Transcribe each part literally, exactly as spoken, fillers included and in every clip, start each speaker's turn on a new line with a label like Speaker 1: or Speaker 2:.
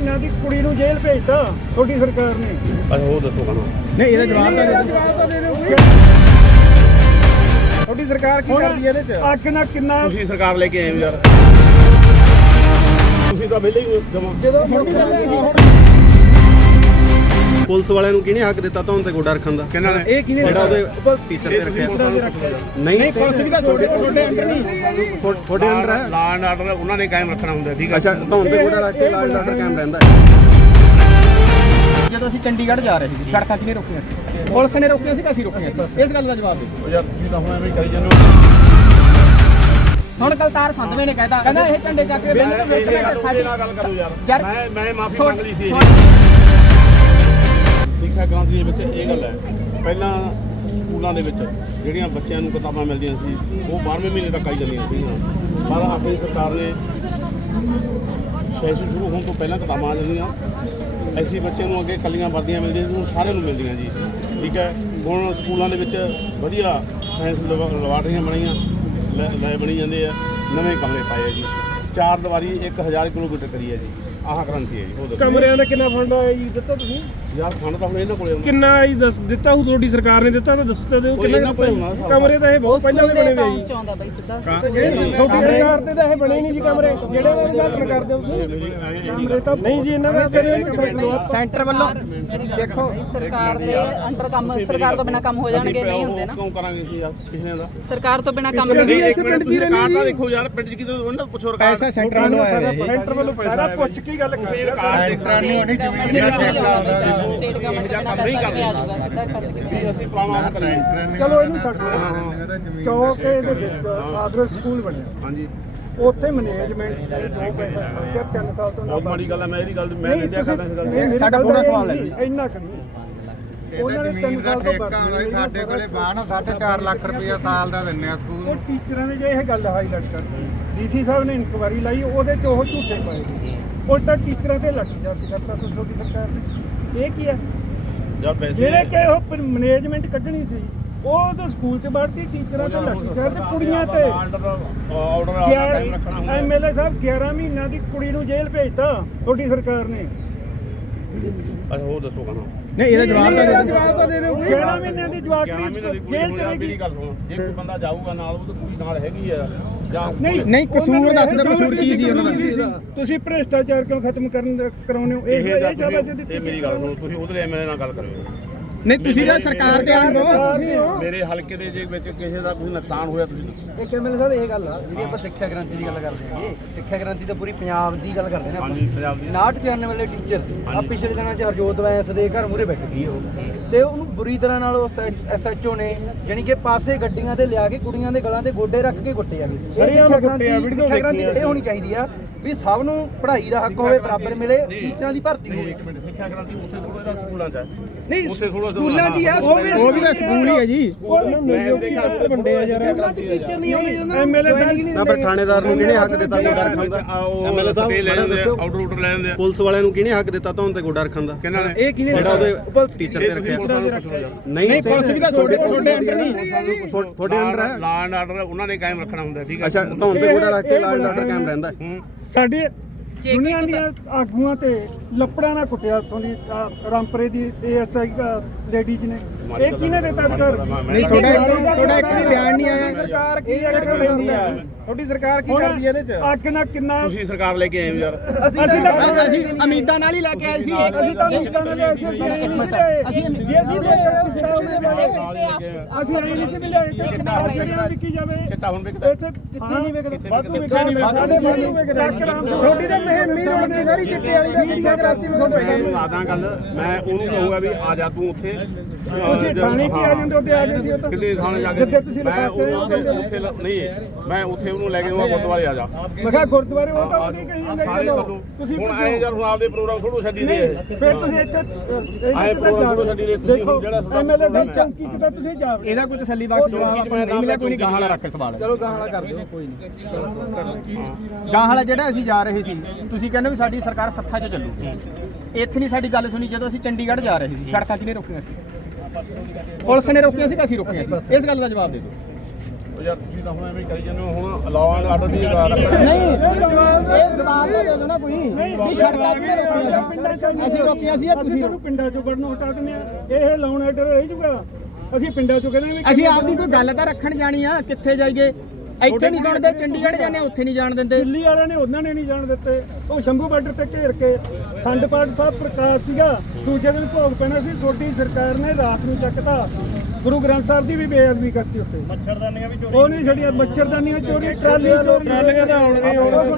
Speaker 1: ਮਹੀਨਿਆਂ ਦੀ ਕੁੜੀ ਨੂੰ ਜੇਲ੍ਹ ਭੇਜਤਾ ਤੁਹਾਡੀ ਸਰਕਾਰ ਨੇ।
Speaker 2: ਅੱਛਾ ਉਹ ਦੱਸੋ ਕਹਣਾ
Speaker 3: ਨਹੀਂ ਇਹਦਾ ਜਵਾਬ ਤਾਂ
Speaker 1: ਇਹਦਾ ਜਵਾਬ ਤਾਂ ਦੇ ਦਿਓ ਕੋਈ। ਤੁਹਾਡੀ ਸਰਕਾਰ ਕੀ ਕਰਦੀ ਹੈ ਇਹਦੇ ਚ? ਅੱਗ ਨਾਲ ਕਿੰਨਾ
Speaker 2: ਤੁਸੀਂ ਸਰਕਾਰ ਲੈ ਕੇ ਆਏ ਹੋ ਯਾਰ, ਤੁਸੀਂ ਤਾਂ ਵਿਹਲੇ ਹੀ ਜਮਾ।
Speaker 1: ਜਦੋਂ ਮੁੰਡੀ ਚੱਲੇ ਸੀ
Speaker 4: ਪੁਲਿਸ ਵਾਲਿਆਂ ਨੂੰ ਕਿਹਨੇ ਹੱਕ ਦਿੱਤਾ ਤੁਹਾਨੂੰ ਤੇ ਗੋਡਾ ਰੱਖਣ ਦਾ?
Speaker 2: ਕਿਹਨਾਂ ਨੇ?
Speaker 3: ਇਹ ਕਿਹਨੇ
Speaker 4: ਜਿਹੜਾ ਉਹਦੇ ਟੀਚਰ ਤੇ ਰੱਖਿਆ ਨਹੀਂ
Speaker 3: ਪੁਲਿਸ ਵੀ ਤਾਂ ਤੁਹਾਡੇ ਤੁਹਾਡੇ ਅੰਦਰ ਨਹੀਂ,
Speaker 4: ਤੁਹਾਡੇ ਅੰਦਰ ਹੈ।
Speaker 2: ਲਾ ਐਂਡ ਆਰਡਰ ਉਹਨਾਂ ਨੇ ਕਾਇਮ ਰੱਖਣਾ ਹੁੰਦਾ, ਠੀਕ ਹੈ।
Speaker 4: ਅੱਛਾ ਤੁਹਾਨੂੰ ਤੇ ਗੋਡਾ ਰੱਖ ਕੇ ਲਾਲ ਡਾਕਟਰ ਕੈਂਪ ਰਹਿੰਦਾ
Speaker 3: ਜਦੋਂ ਅਸੀਂ ਚੰਡੀਗੜ੍ਹ ਜਾ ਰਹੇ ਸੀ ਸੜਕਾਂ 'ਚ ਨਹੀਂ ਰੋਕੀਆਂ ਸੀ, ਪੁਲਿਸ ਨੇ ਰੋਕੀਆਂ ਸੀ ਕਿ ਅਸੀਂ ਰੋਕੀਆਂ ਸੀ? ਇਸ ਗੱਲ ਦਾ ਜਵਾਬ ਦਿਓ
Speaker 2: ਯਾਰ ਤੁਸੀਂ ਤਾਂ ਹੁਣ ਐਵੇਂ ਕਰੀ ਜਾਂਦੇ ਹੋ।
Speaker 3: ਹੁਣ ਕਲਤਾਰ ਸੰਧਵੇਂ ਨੇ ਕਹਿਤਾ, ਕਹਿੰਦਾ ਇਹ ਝੰਡੇ ਚੱਕ ਕੇ ਬਿੱਲ ਵਿੱਚ
Speaker 2: ਸਾਡੇ ਨਾਲ ਗੱਲ ਕਰੋ ਯਾਰ,
Speaker 3: ਯਾਰ
Speaker 2: ਮੈਂ ਮੈਂ ਮਾਫੀ ਮੰਗ ਲਈ ਸੀ। ਸਿੱਖਿਆ ਕ੍ਰਾਂਤੀ ਦੇ ਵਿੱਚ ਇਹ ਗੱਲ ਹੈ, ਪਹਿਲਾਂ ਸਕੂਲਾਂ ਦੇ ਵਿੱਚ ਜਿਹੜੀਆਂ ਬੱਚਿਆਂ ਨੂੰ ਕਿਤਾਬਾਂ ਮਿਲਦੀਆਂ ਸੀ ਉਹ ਬਾਰ੍ਹਵੇਂ ਮਹੀਨੇ ਤੱਕ ਆਈ ਜਾਂਦੀਆਂ ਸੀ, ਪਰ ਆਪਣੀ ਸਰਕਾਰ ਨੇ ਸੈਸ਼ਨ ਸ਼ੁਰੂ ਹੋਣ ਤੋਂ ਪਹਿਲਾਂ ਕਿਤਾਬਾਂ ਆ ਜਾਂਦੀਆਂ। ਐਸੀ ਬੱਚਿਆਂ ਨੂੰ ਅੱਗੇ ਕੱਲੀਆਂ ਵਰਦੀਆਂ ਮਿਲਦੀਆਂ ਸੀ, ਹੁਣ ਸਾਰਿਆਂ ਨੂੰ ਮਿਲਦੀਆਂ ਜੀ, ਠੀਕ ਹੈ। ਹੁਣ ਸਕੂਲਾਂ ਦੇ ਵਿੱਚ ਵਧੀਆ ਸਾਇੰਸ ਲੈਬਾਰਟਰੀਆਂ ਬਣਾਈਆਂ ਲੈ ਬਣੀ ਜਾਂਦੇ ਆ, ਨਵੇਂ ਕਮਰੇ ਪਾਏ ਆ ਜੀ, ਚਾਰ ਦੀਵਾਰੀ ਇੱਕ ਹਜ਼ਾਰ ਕਿਲੋਮੀਟਰ ਕਰੀ ਹੈ ਜੀ। ਆਹ ਕ੍ਰਾਂਤੀ ਹੈ ਜੀ। ਉਹ
Speaker 1: ਕਮਰਿਆਂ ਦਾ ਕਿੰਨਾ ਫੰਡ ਆਇਆ ਜੀ ਦਿੱਤਾ ਤੁਸੀਂ?
Speaker 2: ਯਾਰ ਫੰਡ ਤਾਂ ਹੁਣ ਇਹਨਾਂ ਕੋਲੇ ਆਉਂਦਾ।
Speaker 1: ਕਿੰਨਾ ਜੀ ਦੱਸ ਦਿੱਤਾ ਹੋ ਤੁਹਾਡੀ ਸਰਕਾਰ ਨੇ ਦਿੱਤਾ ਤਾਂ ਦੱਸ ਤਾਂ ਦਿਓ ਕਿੰਨਾ
Speaker 2: ਇਹਨਾਂ ਕੋਲ
Speaker 1: ਦਿੱਤਾ
Speaker 2: ਹੋਣਾ
Speaker 1: ਜੀ?
Speaker 2: ਸਾਰਾ।
Speaker 1: ਕਮਰੇ ਤਾਂ ਇਹ ਬਹੁਤ ਪਹਿਲਾਂ ਦੇ ਬਣੇ ਹੋਏ ਜੀ।
Speaker 5: ਚਾਹੁੰਦਾ ਬਾਈ ਸਿੱਧਾ
Speaker 1: ਤੁਹਾਡੀ ਸਰਕਾਰ ਤੇ ਤਾਂ ਇਹ ਬਣੇ ਨਹੀਂ ਜੀ ਕਮਰੇ, ਜਿਹੜੇ ਦਾ ਉਦਘਾਟਨ ਕਰਦੇ ਹੋ ਤੁਸੀਂ। ਕਮਰੇ ਤਾਂ ਨਹੀਂ ਜੀ ਇਹਨਾਂ ਦਾ ਕਰੇ ਉਹਨੂੰ ਛੱਡ ਦਿਓ।
Speaker 3: ਸੈਂਟਰ ਵੱਲੋਂ
Speaker 5: ਦੇਖੋ ਸਰਕਾਰ ਦੇ ਅੰਡਰ ਕੰਮ, ਸਰਕਾਰ ਤੋਂ ਬਿਨਾ ਕੰਮ ਹੋ ਜਾਣਗੇ, ਨਹੀਂ ਹੁੰਦੇ ਨਾ।
Speaker 2: ਕਿਉਂ ਕਰਾਂਗੇ ਅਸੀਂ ਯਾਰ ਪਿਛਲੇ ਦਾ?
Speaker 5: ਸਰਕਾਰ ਤੋਂ ਬਿਨਾ ਕੰਮ
Speaker 1: ਅਸੀਂ
Speaker 5: ਨਹੀਂ।
Speaker 1: ਇੱਥੇ ਪਿੰਡ 'ਚ ਹੀ ਰਹਿੰਦੇ
Speaker 2: ਸਰਕਾਰ
Speaker 1: ਜੀ।
Speaker 2: ਤਾਂ ਦੇਖੋ ਯਾਰ, ਪਿੰਡ 'ਚ ਕਿਤੇ ਉਹਨਾਂ ਪੁੱਛੋ ਰਿਕਾਰਡ।
Speaker 3: ਪੈਸਾ ਸੈਂਟਰ ਵੱਲੋਂ ਆਇਆ ਹੈ।
Speaker 1: ਸੈਂਟਰ ਵੱਲੋਂ ਸਾਰਾ ਪੁੱਛ ਕੇ ਗੱਲ ਕਰਦੇ ਆ।
Speaker 2: ਸੈਂਟਰ ਨਹੀਂ ਹੋਣੀ ਜ਼ਮੀਨ ਦਾ ਠੇਕਾ ਹੁੰਦਾ
Speaker 5: ਸਟੇਟ ਗਵਰਨਮੈਂਟ ਦਾ
Speaker 2: ਨਹੀਂ
Speaker 5: ਪੈਸਾ ਆ ਜਾਊਗਾ ਸਿੱਧਾ ਖਸ ਕੇ।
Speaker 2: ਵੀ ਅਸੀਂ ਪੁਰਾਣਾ ਉਹ ਕਰੀਏ।
Speaker 1: ਚਲੋ ਇਹਨੂੰ ਛੱਡ ਦਿਓ। ਚੌਕ ਦੇ ਵਿੱਚ ਆਦਰਸ਼ ਸਕੂਲ ਬਣਿਆ,
Speaker 2: ਹਾਂਜੀ
Speaker 1: ਉੱਥੇ ਮੈਨੇਜਮੈਂਟ ਨੇ ਜੋ ਪੈਸਾ ਖਰਚਿਆ ਤਿੰਨ ਸਾਲ ਤੋਂ
Speaker 2: ਬਹੁਤ ਮਾੜੀ ਗੱਲ ਹੈ। ਮੈਂ ਇਹਦੀ ਗੱਲ ਮੈਂ ਨਿੰਦਿਆ ਕਰਦਾ ਇਸ ਗੱਲ ਦੀ।
Speaker 1: ਸਾਡਾ ਪੂਰਾ ਸਵਾਲ ਹੈ ਇੰਨਾ ਕਰੀ
Speaker 6: ਇਹਦਾ ਜ਼ਮੀਨ ਦਾ ਠੇਕਾ ਹੁੰਦਾ ਜੀ, ਸਾਡੇ ਕੋਲੇ ਬਾਹਨ ਸਾਢੇ ਚਾਰ ਲੱਖ ਰੁਪਇਆ ਸਾਲ ਦਾ ਦਿੰਨੇ ਆ ਸਕੂਲ
Speaker 1: ਉਹ ਟੀਚਰਾਂ ਨੇ ਜੇ ਇਹ ਗੱਲ ਹਾਈਲਾਈਟ ਕਰਤੀ, ਡੀਸੀ ਸਾਹਿਬ ਨੇ ਇਨਕੁਆਇਰੀ ਲਾਈ, ਉਹਦੇ 'ਚ ਉਹ ਝੂਠੇ ਪਾਏ, ਉਲਟਾ ਟੀਚਰਾਂ ਤੇ ਲਾਠੀਚਾਰਜ ਕਰਤਾ ਤੁਹਾਡੀ ਸਰਕਾਰ ਨੇ। ਇਹ ਕੀ ਹੈ?
Speaker 2: ਯਾਰ ਪੈਸੇ
Speaker 1: ਜਿਹੜੇ ਕਿ ਉਹ ਮੈਨੇਜਮੈਂਟ ਕੱਢਣੀ ਸੀ ਉਹ ਤਾਂ ਸਕੂਲ 'ਚ ਵੜਦੀ, ਟੀਚਰਾਂ ਤੇ ਲਾਠੀਚਾਰਜ ਤੇ ਕੁੜੀਆਂ ਤੇ।
Speaker 2: ਆਰਡਰ ਟਾਈਮ ਰੱਖਣਾ ਹੁੰਦਾ।
Speaker 1: ਐਮਐਲਏ ਸਾਹਿਬ ਗਿਆਰਾਂ ਮਹੀਨਿਆਂ ਦੀ ਕੁੜੀ ਨੂੰ ਜੇਲ੍ਹ ਭੇਜਤਾ ਤੁਹਾਡੀ ਸਰਕਾਰ ਨੇ।
Speaker 2: ਅੱਛਾ ਉਹ ਦੱਸੋ ਕਹਣਾ
Speaker 3: ਨਹੀਂ ਇਹਦਾ ਜਵਾਬ ਤਾਂ
Speaker 1: ਇਹਦਾ ਜਵਾਬ ਤਾਂ ਦੇ ਦਿਓ ਕੋਈ। ਗਿਆਰਾਂ ਮਹੀਨਿਆਂ ਦੀ ਜਵਾਕੜੀ ਜੇਲ੍ਹ ਚ
Speaker 2: ਮੇਰੀ ਗੱਲ ਸੁਣੋ, ਜੇ ਕੋਈ ਬੰਦਾ ਜਾਊਗਾ ਨਾਲ ਉਹ ਤਾਂ ਕੁੜੀ ਨਾਲ ਹੈਗੀ ਆ ਜਾਂ
Speaker 1: ਨਹੀਂ
Speaker 3: ਨਹੀਂ ਕਸੂਰ ਦੱਸ ਦਿਓ, ਕਸੂਰ ਕੀ ਸੀ ਉਹਨਾਂ ਦਾ?
Speaker 1: ਤੁਸੀਂ ਭ੍ਰਿਸ਼ਟਾਚਾਰ ਕਿਉਂ ਖਤਮ ਕਰਨ ਕਰਾਉਨੇ ਹੋ? ਇਹ ਇਹ ਸ਼ਾਬਾਸ਼ ਦਿੱਤੀ।
Speaker 2: ਇਹ ਮੇਰੀ ਗੱਲ ਸੁਣੋ, ਤੁਸੀਂ ਉਹਦੇ ਐਮਐਲਏ ਨਾਲ ਗੱਲ ਕਰਿਓ।
Speaker 3: ਨਹੀਂ ਤੁਸੀਂ ਤਾਂ ਸਰਕਾਰ ਤੇ ਆਏ ਹੋ।
Speaker 2: ਮੇਰੇ ਹਲਕੇ ਦੇ ਜੇ ਵਿੱਚ ਕਿਸੇ ਦਾ ਕੋਈ ਨੁਕਸਾਨ ਹੋਇਆ ਤੁਸੀਂ ਦੱਸੋ।
Speaker 7: ਇੱਕ ਐਮਐਲਏ ਸਾਹਿਬ ਇਹ ਗੱਲ ਆ ਜਿਹੜੀ ਆਪਾਂ ਸਿੱਖਿਆ ਕ੍ਰਾਂਤੀ ਦੀ ਗੱਲ ਕਰਦੇ ਹਾਂ, ਸਿੱਖਿਆ ਕ੍ਰਾਂਤੀ ਤਾਂ ਪੂਰੀ ਪੰਜਾਬ ਦੀ ਗੱਲ ਕਰਦੇ ਨੇ ਆਪਾਂ।
Speaker 2: ਹਾਂਜੀ ਪੰਜਾਬ ਦੀ
Speaker 7: ਨਾਟ ਜਾਣਨ ਵਾਲੇ ਟੀਚਰ ਸੀ ਆ ਪਿਛਲੇ ਦਿਨਾਂ 'ਚ ਹਰਜੋਤ ਵੈਸ ਦੇ ਘਰ ਮੂਹਰੇ ਬੈਠੇ ਸੀ ਉਹ, ਤੇ ਉਹਨੂੰ ਬੁਰੀ ਤਰ੍ਹਾਂ ਨਾਲ ਉਸ ਐਸਐਚਓ ਨੇ ਜਾਨੀ ਕਿ ਪਾਸੇ ਗੱਡੀਆਂ ਤੇ ਲਿਆ ਕੇ ਕੁੜੀਆਂ ਦੇ ਗਲਾਂ ਤੇ ਗੋਡੇ ਰੱਖ ਕੇ ਕੁੱਟੇ ਆ ਗਏ। ਇਹ ਸਿੱਖਿਆ ਕ੍ਰਾਂਤੀ ਸਿੱਖਿਆ ਕ੍ਰਾਂਤੀ ਇਹ ਹੋਣੀ ਚਾਹੀਦੀ ਆ ਵੀ ਸਭ ਨੂੰ ਪੜ੍ਹਾਈ ਦਾ ਹੱਕ ਹੋਵੇ, ਬਰਾਬਰ ਮਿਲੇ, ਟੀਚਰਾਂ ਦੀ ਭਰਤੀ ਹੋਵੇ।
Speaker 2: ਸਿੱਖਿਆ ਕ੍ਰਾਂਤੀ ਉਸੇ ਥੋੜਾ ਜਿਹਾ ਸਕੂਲਾਂ 'ਚ ਹੈ।
Speaker 7: ਨਹੀਂ
Speaker 2: ਉਸੇ ਥੋੜਾ
Speaker 7: ਸਕੂਲਾਂ 'ਚ ਹੀ ਆ,
Speaker 3: ਉਹ ਵੀ ਤਾਂ ਸਕੂਲ ਹੀ ਹੈ ਜੀ।
Speaker 1: ਵੱਡੇ ਆ ਯਾਰ
Speaker 7: ਸਕੂਲਾਂ 'ਚ ਟੀਚਰ ਨਹੀਂ ਆਉਂਦੇ,
Speaker 1: ਐਮਐਲਏ
Speaker 4: ਨਾ ਪਰ ਥਾਣੇਦਾਰ ਨੂੰ ਕਿਹਨੇ ਹੱਕ ਦਿੱਤਾ ਗੋਡਾ ਰੱਖਣ ਦਾ? ਐਮਐਲਏ ਸਾਹਿਬ
Speaker 2: ਲੈ
Speaker 4: ਬੜਾ
Speaker 2: ਜਾਂਦੇ ਆ,
Speaker 4: ਦੱਸੋ।
Speaker 2: ਆਰਡਰ ਆਰਡਰ ਲੈ ਜਾਂਦੇ ਆ।
Speaker 4: ਪੁਲਿਸ ਵਾਲਿਆਂ ਨੂੰ ਕਿਹਨੇ ਹੱਕ ਦਿੱਤਾ ਤੁਹਾਨੂੰ ਤੇ ਗੋਡਾ ਰੱਖਣ ਦਾ?
Speaker 2: ਕਿਹਨਾਂ ਨੇ?
Speaker 7: ਇਹ ਕਿਹਨੇ
Speaker 4: ਜਿਹੜਾ ਉਹਦੇ ਟੀਚਰ ਤੇ ਰੱਖਿਆ ਨਹੀਂ
Speaker 3: ਪੁਲਿਸ ਵੀ ਤਾਂ ਤੁਹਾਡੇ ਤੁਹਾਡੇ ਅੰਦਰ ਨਹੀਂ,
Speaker 4: ਤੁਹਾਡੇ ਅੰਦਰ ਹੈ।
Speaker 2: ਲਾ ਐਂਡ ਆਰਡਰ ਉਹਨਾਂ ਨੇ ਕਾਇਮ ਰੱਖਣਾ ਹੁੰਦਾ, ਠੀਕ ਹੈ।
Speaker 4: ਅੱਛਾ ਤੁਹਾਨੂੰ ਤੇ ਗੋਡਾ ਰੱਖ ਕੇ ਲਾਲ ਡਾਕਟਰ ਕੈਂਪ ਰਹਿੰਦਾ
Speaker 1: ਸਾਡੇ ਦੁਨੀਆ ਦੀਆਂ ਆਗੂਆਂ ਤੇ ਲੱਪੜਾਂ ਨਾਲ ਕੁੱਟਿਆ ਉੱਥੋਂ ਦੀ ਰਾਮਪੁਰੇ ਦੀ ਏਐਸਆਈ ਲੇਡੀਜ਼ ਨੇ। ਇਹ ਕਿਹਨੇ ਦਿੱਤਾ ਅਧਿਕਾਰ?
Speaker 3: ਨਹੀਂ ਤੁਹਾਡਾ ਤੁਹਾਡਾ ਇੱਕ ਵੀ ਬਿਆਨ ਨਹੀਂ ਆਇਆ।
Speaker 1: ਸਰਕਾਰ ਕੀ ਐਕਸ਼ਨ ਲੈਂਦੀ ਆ? ਤੁਹਾਡੀ ਸਰਕਾਰ ਕੀ ਕਰਦੀ ਹੈ ਇਹਦੇ 'ਚ? ਅੱਗ ਨਾਲ ਕਿੰਨਾ
Speaker 2: ਤੁਸੀਂ ਸਰਕਾਰ ਲੈ ਕੇ ਆਏ ਹੋ ਯਾਰ,
Speaker 1: ਅਸੀਂ ਤਾਂ
Speaker 3: ਅਸੀਂ ਉਮੀਦਾਂ ਨਾਲ ਹੀ ਲੈ ਕੇ ਆਏ ਸੀ।
Speaker 1: ਅਸੀਂ ਤਾਂ ਉਮੀਦਾਂ ਨਾਲ ਲਿਆਏ ਸੀ, ਅਸੀਂ ਇਹ ਨਹੀਂ ਸੀ ਲਿਆਏ। ਜੇ ਅਸੀਂ ਲਿਆਏ ਅਸੀਂ ਤਾਂ ਉਹਨੇ ਲਿਆਏ। ਅਸੀਂ ਇਹ ਨਹੀਂ ਸੀ ਵੀ ਲਿਆਏ ਤੇ ਆਸ਼ਰਮ ਵਿਕੀ ਜਾਵੇ।
Speaker 2: ਚਿੱਟਾ ਹੁਣ ਵਿਕਦਾ
Speaker 1: ਇੱਥੇ ਕਿੱਥੇ ਨਹੀਂ ਵਿਕਦਾ? ਵਾਧੂ ਵਿਕਦਾ ਨਹੀਂ ਵਿਕਦਾ। ਸਾਡੇ ਵਾਧੂ ਵਿਕਦਾ। ਰੋਟੀ ਤਾਂ ਮਹਿ ਮੀਰ ਰੋਟੀ ਸਾਰੀ ਚਿੱਟੇ ਵਾਲੀ ਦਾ ਸਿੱਖਿਆ ਕ੍ਰਾਂਤੀ ਵਿੱਚ
Speaker 2: ਮੈਨੂੰ ਆਦਾ ਗੱਲ, ਮੈਂ ਉਹਨੂੰ ਕਹੂੰਗਾ ਵੀ ਆ ਜਾ ਤੂੰ ਉੱਥੇ।
Speaker 1: ਤੁਸੀਂ ਥਾਣੇ 'ਚ ਆ ਜਾਂਦੇ, ਉੱਥੇ ਆ ਗਏ ਸੀ ਉਹ ਤਾਂ।
Speaker 2: ਕਿੱਲੇ ਥਾਣੇ ਜਾ ਕੇ
Speaker 1: ਜਿੱਦੇ ਤੁਸੀਂ
Speaker 2: ਮੈਂ
Speaker 1: ਲਿਖਾਤੇ
Speaker 2: ਉਹਨੂੰ ਉੱਥੇ ਨਹੀਂ, ਮੈਂ ਉੱਥੇ ਉਹਨੂੰ ਲੈ ਕੇ ਜਾਊਂਗਾ ਗੁਰਦੁਆਰੇ ਆ ਜਾ।
Speaker 1: ਮੈਂ ਕਿਹਾ ਗੁਰਦੁਆਰੇ ਉਹ ਤਾਂ ਉਹਦੀ ਕਹੀ ਜਾਂਦੇ
Speaker 2: ਸਾਰੇ
Speaker 1: ਚਲੋ
Speaker 2: ਚੱਲੋ।
Speaker 1: ਤੁਸੀਂ
Speaker 2: ਹੁਣ ਆਏ ਯਾਰ, ਹੁਣ ਆਪਦੇ ਪ੍ਰੋਗਰਾਮ ਥੋੜੋ ਛੱਡੀ ਦੇ।
Speaker 1: ਨਹੀਂ ਫਿਰ ਤੁਸੀਂ ਇੱਥੇ
Speaker 2: ਆਏ ਪ੍ਰੋਗਰਾਮ ਥੋੜੋ ਛੱਡੀ ਦੇ। ਤੁਸੀਂ
Speaker 1: ਦੇਖੋ
Speaker 2: ਜਿਹੜਾ
Speaker 1: ਐਮਐਲਏ ਸਾਹਿਬ ਚੌਂਕੀ 'ਚ ਤਾਂ ਤੁਸੀਂ ਜਾਓ।
Speaker 3: ਇਹਦਾ ਕੋਈ ਤਸੱਲੀ ਬਖਸ਼ ਜਵਾਬ ਆਪਾਂ ਨੂੰ ਨਹੀਂ ਮਿਲਿਆ, ਕੋਈ ਨਹੀਂ ਗਾਹਾਂ ਵਾਲਾ ਰੱਖ ਸਵਾਲ।
Speaker 7: ਚਲੋ ਗਾਹਾਂ ਵਾਲਾ ਕਰ ਦਿਓ, ਕੋਈ ਨਹੀਂ।
Speaker 3: ਗਾਹਾਂ ਵਾਲਾ ਜਿਹੜਾ ਅਸੀਂ ਜਾ ਰਹੇ ਸੀ, ਤੁਸੀਂ ਕਹਿੰਦੇ ਵੀ ਸਾਡੀ ਸਰਕਾਰ ਸੱਥਾਂ 'ਚ ਚੱਲੂ, ਇੱਥੇ ਨਹੀਂ ਸਾਡੀ ਗੱਲ ਸੁਣੀ। ਜਦੋਂ ਅਸੀਂ ਚੰਡੀਗੜ੍ਹ ਜਾ ਰਹੇ ਸੀ ਸੜਕਾਂ 'ਚ ਨਹੀਂ ਰੋਕੀਆਂ ਸੀ, ਪੁਲਿਸ ਨੇ ਰੋਕੀਆਂ ਸੀ ਕਿ ਅਸੀਂ ਰੋਕੀਆਂ ਸੀ? ਇਸ ਗੱਲ ਦਾ ਜਵਾਬ ਦੇ ਦਿਓ।
Speaker 2: ਉਹ ਯਾਰ ਤੁਸੀਂ ਤਾਂ ਹੁਣ ਐਵੇਂ ਕਰੀ ਜਾਂਦੇ ਹੋ ਹੁਣ ਲਾਅ ਐਂਡ ਆਰਡਰ ਦੀ ਗੱਲ
Speaker 3: ਨਹੀਂ ਇਹ ਜਵਾਬ ਤਾਂ ਦੇ ਦਿਓ ਨਾ ਕੋਈ ਵੀ ਸੜਕਾਂ ਕਿਹਨੇ ਰੋਕੀਆਂ ਸੀ ਅਸੀਂ ਰੋਕੀਆਂ ਸੀ ਜਾਂ
Speaker 1: ਅਸੀਂ
Speaker 3: ਤੁਸੀਂ
Speaker 1: ਤੁਹਾਨੂੰ ਪਿੰਡਾਂ ਚੋਂ ਕੱਢਣੋਂ ਹਟਾ ਦਿੰਦੇ ਆ ਇਹ ਲਾਉਣ ਆਰਡਰ ਰਹਿ ਜੂਗਾ ਅਸੀਂ ਪਿੰਡਾਂ ਚੋਂ ਕਹਿੰਦੇ ਵੀ
Speaker 3: ਅਸੀਂ ਆਪਦੀ ਕੋਈ ਗੱਲ ਤਾਂ ਰੱਖਣ ਜਾਣੀ ਆ ਕਿੱਥੇ ਜਾਈਏ ਇੱਥੇ ਨਹੀਂ ਸੁਣਦੇ ਚੰਡੀਗੜ੍ਹ ਜਾਂਦੇ ਉੱਥੇ ਨਹੀਂ ਜਾਣ ਦਿੰਦੇ
Speaker 1: ਦਿੱਲੀ ਵਾਲਿਆਂ ਨੇ ਉਹਨਾਂ ਨੇ ਨਹੀਂ ਜਾਣ ਦਿੱਤੇ ਉਹ ਸ਼ੰਭੂ ਬਾਰਡਰ ਤੇ ਘੇਰ ਕੇ ਖੰਡ ਪਾਠ ਸਾਹਿਬ ਪ੍ਰਕਾਸ਼ ਸੀਗਾ ਦੂਜੇ ਦਿਨ ਭੋਗ ਪੈਣਾ ਸੀ ਛੋਟੀ ਸਰਕਾਰ ਨੇ ਰਾਤ ਨੂੰ ਚੱਕਤਾ ਗੁਰੂ ਗ੍ਰੰਥ ਸਾਹਿਬ ਦੀ ਵੀ ਬੇਅਦਬੀ ਕਰਤੀ ਉੱਤੇ ਮੱਛਰਦਾਨੀਆਂ ਵੀ ਚੋਰੀ ਉਹ ਨਹੀਂ ਛੜੀਆਂ ਮੱਛਰਦਾਨੀਆਂ ਚੋਰੀ ਟਰਾਲੀ ਚੋਰੀ ਟਰਾਲੀਆਂ ਤਾਂ ਆਉਣਗੇ ਉਹ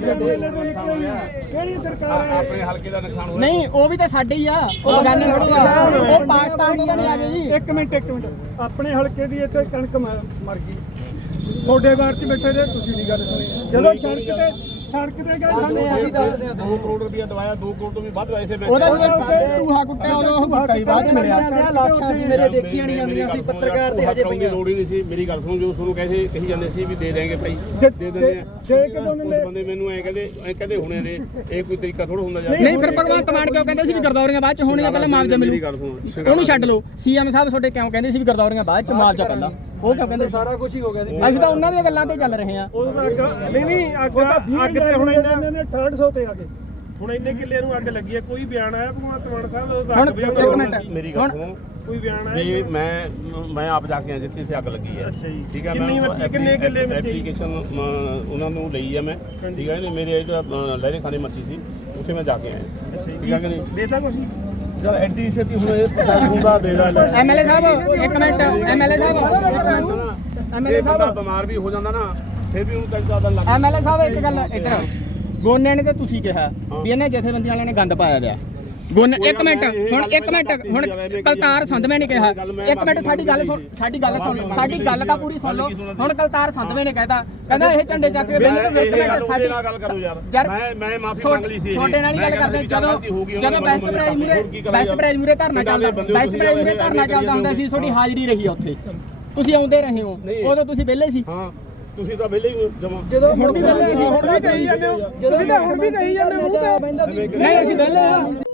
Speaker 1: ਕਿਹੜੀ ਸਰਕਾਰ ਹੈ
Speaker 2: ਆਪਣੇ ਹਲਕੇ ਦਾ ਨੁਕਸਾਨ ਹੋਇਆ
Speaker 3: ਨਹੀਂ ਉਹ ਵੀ ਤਾਂ ਸਾਡੇ ਹੀ ਆ ਉਹ ਬਗਾਨੇ ਥੋੜੀ ਆ ਉਹ ਪਾਕਿਸਤਾਨ ਤੋਂ ਤਾਂ ਨਹੀਂ ਆ ਗਏ ਜੀ
Speaker 1: ਇੱਕ ਮਿੰਟ ਇੱਕ ਮਿੰਟ ਆਪਣੇ ਹਲਕੇ ਦੀ ਇੱਥੇ ਕਣਕ ਮਰ ਮਰ ਗਈ ਤੁਹਾਡੇ ਬਾਰ 'ਚ ਬੈਠੇ ਰਹੇ ਤੁਸੀਂ ਨਹੀਂ ਗੱਲ ਸੁਣੀ ਜਦੋਂ ਸੜਕ ਤੇ ਸੜਕ ਤੇ ਗਏ ਸਾਨੂੰ
Speaker 2: ਦੋ ਕਰੋੜ ਰੁਪਇਆ ਦਵਾਇਆ ਦੋ ਕਰੋੜ ਤੋਂ ਵੀ ਵੱਧ ਆਏ ਸੀ ਮੈਂ
Speaker 3: ਉਹਦਾ ਜਦੋਂ ਟੂਹਾ ਕੁੱਟਿਆ ਉਦੋਂ ਉਹ ਕੁੱਟਾ ਹੀ ਬਾਅਦ 'ਚ ਮਿਲਿਆ
Speaker 7: ਲਾਸ਼ਾਂ ਸੀ ਮੇਰੇ ਦੇਖੀਆਂ ਨਹੀਂ ਜਾਂਦੀਆਂ ਸੀ ਪੱਤਰਕਾਰ ਦੇ ਹਜੇ
Speaker 2: ਪਈਆਂ
Speaker 7: ਪਈਆਂ
Speaker 2: ਲੋੜ ਹੀ ਨਹੀਂ ਸੀ ਮੇਰੀ ਗੱਲ ਸੁਣੋ ਜੋ ਤੁਹਾਨੂੰ ਕਹੇ ਕਹੀ ਜਾਂਦੇ ਸੀ ਵੀ ਦੇ ਦੇਂਗੇ ਭਾਈ
Speaker 1: ਦੇ
Speaker 2: ਦੇ ਦਿੰਦੇ ਆ
Speaker 1: ਦੇ ਕਦੋਂ ਦਿੰਦੇ?
Speaker 2: ਉਸ ਬੰਦੇ ਮੈਨੂੰ ਐ ਕਹਿੰਦੇ ਐ ਕਹਿੰਦੇ ਹੁਣੇ ਨੇ ਇਹ ਕੋਈ ਤਰੀਕਾ ਥੋੜਾ ਹੁੰਦਾ ਯਾਰ
Speaker 3: ਨਹੀਂ ਫਿਰ ਭਗਵੰਤ ਮਾਨ ਕਿਉਂ ਕਹਿੰਦੇ ਸੀ ਵੀ ਗਰਦੌਰੀਆਂ ਬਾਅਦ 'ਚ ਹੋਣੀਆਂ ਪਹਿਲਾਂ ਮੁਆਵਜ਼ਾ ਮਿਲੂ
Speaker 2: ਮੇਰੀ ਗੱਲ ਸੁਣੋ
Speaker 3: ਉਹਨੂੰ ਛੱਡ ਲਓ ਸੀਐਮ ਸਾਹਿਬ ਤੁਹਾਡੇ ਕਿਉਂ ਕਹਿੰਦੇ ਸੀ ਵੀ ਗਰਦੌਰੀਆਂ ਬਾਅਦ 'ਚ ਮੁਆਵਜ਼ਾ ਪਹਿਲਾਂ ਉਹ ਕਿਉਂ ਕਹਿੰਦੇ
Speaker 7: ਸਾਰਾ ਕੁਝ ਹੀ ਹੋ ਗਿਆ ਸੀ
Speaker 3: ਅਸੀਂ ਤਾਂ ਉਹਨਾਂ ਦੀਆਂ ਗੱਲਾਂ ਤੇ ਚੱਲ ਰਹੇ ਹਾਂ
Speaker 1: ਨਹੀਂ ਨਹੀਂ ਅੱਗ ਅੱਗ ਤੇ ਹੁਣ ਇਹਨਾਂ ਨੇ ਅਠਾਹਠ ਸੌ ਤੇ ਆ ਗਏ
Speaker 8: ਹੁਣ ਇੰਨੇ ਕਿੱਲਿਆਂ ਨੂੰ ਅੱਗ ਲੱਗੀ ਹੈ ਕੋਈ ਬਿਆਨ ਆਇਆ ਭਗਵੰਤ ਮਾਨ ਸਾਹਿਬ ਦਾ ਉਹ
Speaker 3: ਹੁਣ
Speaker 8: ਅੱਗ ਵੀ
Speaker 3: ਇੱਕ ਮਿੰਟ
Speaker 2: ਮੇਰੀ ਗੱਲ
Speaker 3: ਹੁਣ
Speaker 2: ਸੁਣੋ
Speaker 8: ਕੋਈ ਬਿਆਨ ਆਇਆ
Speaker 2: ਵੀ ਮੈਂ ਮੈਂ ਆਪ ਜਾ ਕੇ ਆਇਆ ਜਿੱਥੇ ਇੱਥੇ ਅੱਗ ਲੱਗੀ ਹੈ
Speaker 8: ਅੱਛਾ ਜੀ।
Speaker 2: ਠੀਕ ਹੈ
Speaker 8: ਕਿੰਨੀ
Speaker 2: ਮੈਂ
Speaker 8: ਮੱਛੀ, ਕਿੰਨੇ ਕਿੱਲੇ ਮੱਛੀ?
Speaker 2: ਐਪਲੀਕੇਸ਼ਨ ਉਹਨਾਂ ਨੂੰ ਲਈ ਹੈ ਮੈਂ ਠੀਕ ਹੈ ਇਹਨੇ ਮੇਰੇ ਇਧਰ ਲਹਿਰੇ ਖਾਨੇ ਮੱਛੀ ਸੀ ਉੱਥੇ ਮੈਂ ਜਾ ਕੇ ਆਇਆ ਠੀਕ ਹੈ ਕਿ ਨਹੀਂ
Speaker 8: ਦੇਤਾ ਕੁਛ
Speaker 2: ਜਦ ਐਡੀ ਛੇਤੀ ਹੁਣ ਇਹ ਪ੍ਰਸ਼ਾਸਨ ਦਾ ਦੇ ਦਾ
Speaker 3: ਐਮਐਲਏ ਸਾਹਿਬ ਇੱਕ ਮਿੰਟ ਐਮਐਲਏ ਸਾਹਿਬ
Speaker 2: ਐਮਐਲਏ ਸਾਹਿਬ ਬਿਮਾਰ ਵੀ ਹੋ ਜਾਂਦਾ ਨਾ ਫਿਰ ਵੀ ਉਹਨੂੰ ਕਈ ਜ਼ਿਆਦਾ ਲੱਗ
Speaker 3: ਐਮਐਲਏ ਸਾਹਿਬ ਇੱਕ ਗੱਲ ਇੱਧਰ ਗੋਨੇ ਨੇ ਤੇ ਤੁਸੀਂ ਕਿਹਾ ਵੀ ਇਹਨੇ ਜਥੇਬੰਦੀਆਂ ਵਾਲਿਆਂ ਨੇ ਗੰਦ ਪਾਇਆ ਪਿਆ ਗੋਨੇ ਇੱਕ ਮਿੰਟ ਹੁਣ ਇੱਕ ਮਿੰਟ ਹੁਣ ਕਲਤਾਰ ਸੰਧਵੇਂ ਨੇ ਕਿਹਾ ਇੱਕ ਮਿੰਟ ਸਾਡੀ ਗੱਲ ਸੁਣ ਸਾਡੀ ਗੱਲ ਸੁਣ ਸਾਡੀ ਗੱਲ ਤਾਂ ਪੂਰੀ ਸੁਣ ਲਓ ਹੁਣ ਕਲਤਾਰ ਸੰਧਵੇਂ ਨੇ ਕਹਿਤਾ ਕਹਿੰਦਾ ਇਹ ਝੰਡੇ ਚੱਕ ਕੇ ਬਿੱਲ ਇੱਕ ਮਿੰਟ ਸਾਡੀ
Speaker 2: ਗੱਲ ਕਰੋ ਯਾਰ
Speaker 3: ਯਾਰ
Speaker 2: ਮੈਂ ਮੈਂ ਮਾਫੀ ਮੰਗ ਲਈ ਸੀ
Speaker 3: ਤੁਹਾਡੇ ਨਾਲ ਹੀ ਗੱਲ ਕਰਦੇ ਜਦੋਂ ਜਦੋਂ ਬੈਸਟ ਪ੍ਰਾਈਜ਼ ਮੂਰੇ ਬੈਸਟ ਪ੍ਰਾਈਜ਼ ਮੂਰੇ ਧਰਨਾ ਚੱਲਦਾ ਬੈਸਟ ਪ੍ਰਾਈਜ਼ ਮੂਰੇ ਧਰਨਾ ਚੱਲਦਾ ਹੁੰਦਾ ਸੀ ਤੁਹਾਡੀ ਹਾਜ਼ਰੀ ਰਹੀ ਆ ਉੱਥੇ ਤੁਸੀਂ ਆਉਂਦੇ ਰਹੇ ਹੋ ਉਦੋਂ ਤੁਸੀਂ ਵਿਹਲੇ ਸੀ
Speaker 2: ਹਾਂ ਤੁਸੀਂ ਤਾਂ ਵਿਹਲੇ ਹੀ ਜਮਾ
Speaker 7: ਜਦੋਂ
Speaker 3: ਹੁਣ ਵੀ ਵਿਹਲੇ ਸੀ
Speaker 7: ਹੁਣ ਵੀ ਕਹੀ ਜਾਂਦੇ ਹੋ ਜਦੋਂ ਹੁਣ ਵੀ ਕਹੀ ਜਾਂਦੇ ਹੋ
Speaker 3: ਨਹੀਂ ਅਸੀਂ ਵਿਹਲੇ ਆ